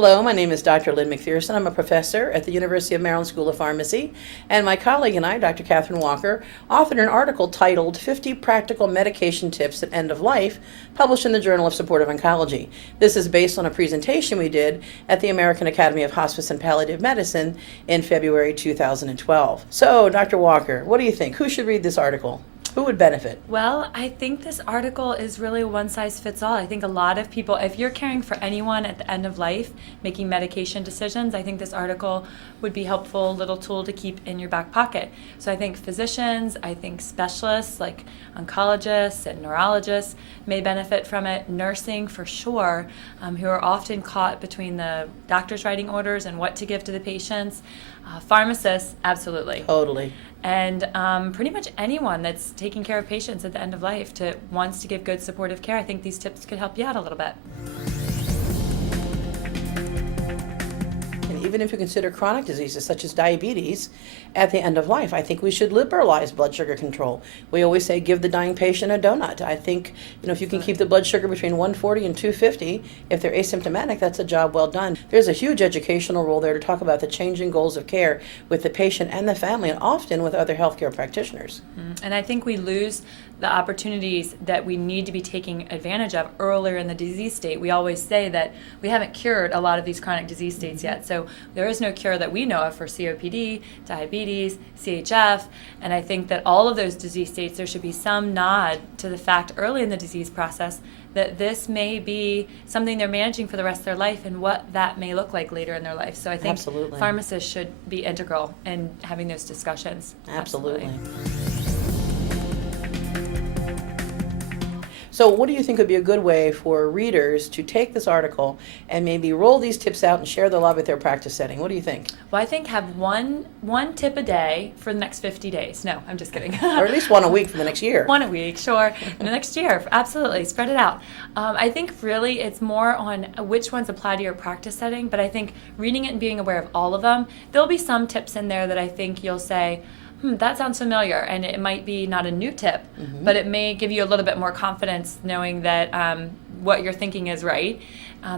Hello, my name is Dr. Lynn McPherson. I'm a professor at the University of Maryland School of Pharmacy, and my colleague and I, Dr. Catherine Walker, authored an article titled 50 Practical Medication Tips at End of Life, published in the Journal of Supportive Oncology. This is based on a presentation we did at the American Academy of Hospice and Palliative Medicine in February 2012. So, Dr. Walker, what do you think? Who should read this article? Who would benefit? Well, I think this article is really one size fits all. I think a lot of people, if you're caring for anyone at the end of life, making medication decisions, I think this article would be a helpful little tool to keep in your back pocket. So I think physicians, I think specialists like oncologists and neurologists may benefit from it. Nursing for sure, who are often caught between the doctor's writing orders and what to give to the patients. Pharmacists, absolutely. Totally. And pretty much anyone that's taking care of patients at the end of life wants to give good supportive care, I think these tips could help you out a little bit. And even if you consider chronic diseases such as diabetes at the end of life, I think we should liberalize blood sugar control. We always say give the dying patient a donut. I think, if you can keep the blood sugar between 140 and 250, if they're asymptomatic, that's a job well done. There's a huge educational role there to talk about the changing goals of care with the patient and the family, and often with other healthcare practitioners. And I think we lose the opportunities that we need to be taking advantage of earlier in the disease state. We always say that we haven't cured a lot of these chronic disease states yet. So there is no cure that we know of for COPD, diabetes, CHF, and I think that all of those disease states, there should be some nod to the fact early in the disease process that this may be something they're managing for the rest of their life and what that may look like later in their life. So I think Absolutely. Pharmacists should be integral in having those discussions. Absolutely. So what do you think would be a good way for readers to take this article and maybe roll these tips out and share the love at their practice setting? What do you think? Well, I think have one tip a day for the next 50 days. No, I'm just kidding. Or at least one a week for the next year. One a week, sure. And the next year, absolutely. Spread it out. I think really it's more on which ones apply to your practice setting, but I think reading it and being aware of all of them, there'll be some tips in there that I think you'll say, that sounds familiar, and it might be not a new tip, but it may give you a little bit more confidence knowing that what you're thinking is right.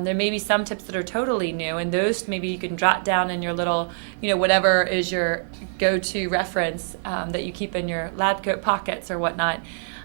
There may be some tips that are totally new, and those maybe you can jot down in your little, whatever is your go-to reference that you keep in your lab coat pockets or whatnot.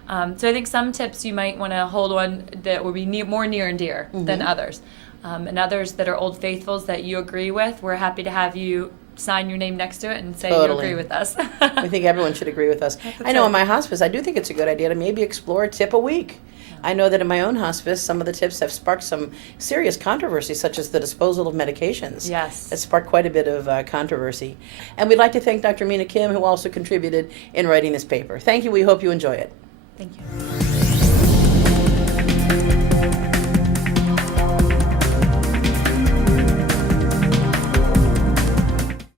So I think some tips you might want to hold on that will be more near and dear than others. And others that are old faithfuls that you agree with, we're happy to have you sign your name next to it and say you agree with us. I think everyone should agree with us. I know in my hospice, I do think it's a good idea to maybe explore a tip a week. I know that in my own hospice, some of the tips have sparked some serious controversy, such as the disposal of medications. Yes. It sparked quite a bit of controversy. And we'd like to thank Dr. Mina Kim, who also contributed in writing this paper. Thank you. We hope you enjoy it. Thank you.